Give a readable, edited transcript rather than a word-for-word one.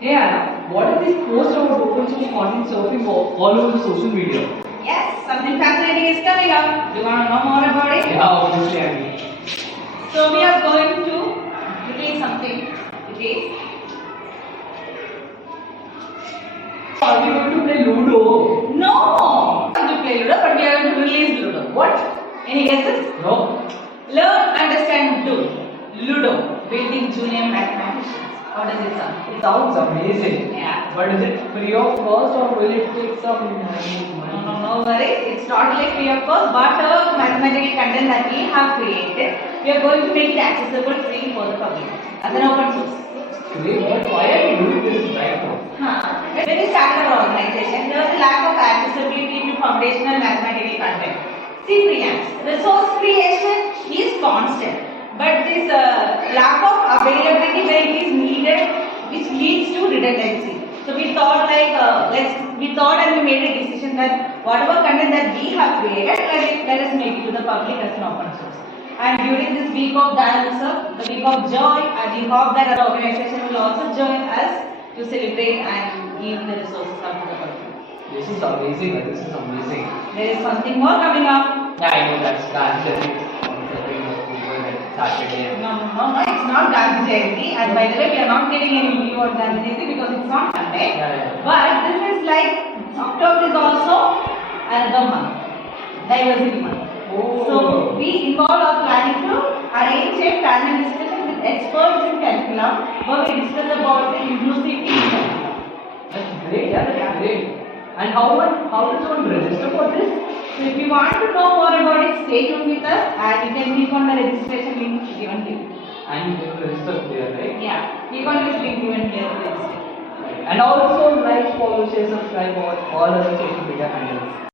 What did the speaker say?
Hey Anna, what is this post about open source content surfing all over the social media? Yes, something fascinating is coming up. Do you want to know more about it? Yeah, obviously I mean. So we are going to release something today. Are we going to play Ludo? No! We are going to play Ludo, but we are going to release Ludo. What? Any guesses? No. Learn, understand, do. Ludo, building junior mathematicians. How does it sound? It sounds amazing. Yeah. But is it free of cost or will it take some money? No worries. It's totally free of course, but the mathematical content that we have created, we are going to make it accessible free for the public as an open source. Today, but why are you doing this right now? When we started our organization, there was a lack of accessibility to foundational mathematical content. See, Priyansh, resource creation is constant, but this lack of availability where it is needed, which leads to redundancy. So we thought and we made a decision that whatever content that we have created, let us make it to the public as an open source. And during this week of dance, the week of joy, and we hope that our organization will also join us to celebrate and give the resources up to the public. This is amazing. This is amazing. There is something more coming up. Yeah, I know that's Gandhi on Saturday. No, it's not Gandhi Jayanti. And by the way, we are not getting any leave on Gandhi Jayanti because it's not Sunday. Yeah. But this is like October is also another month, diversity month. Oh. So we involve our planning to arrange a panel discussion with experts in curriculum where we discuss about the inclusivity in curriculum. That's great. Yeah, that's great. And how does one register for this? So if you want to know more about it, stay tuned with us and you can click on the registration link given here. And you can register there, right? Yeah, click on this link given here to register. Right. And also like, follow, share, subscribe on all other social media handles.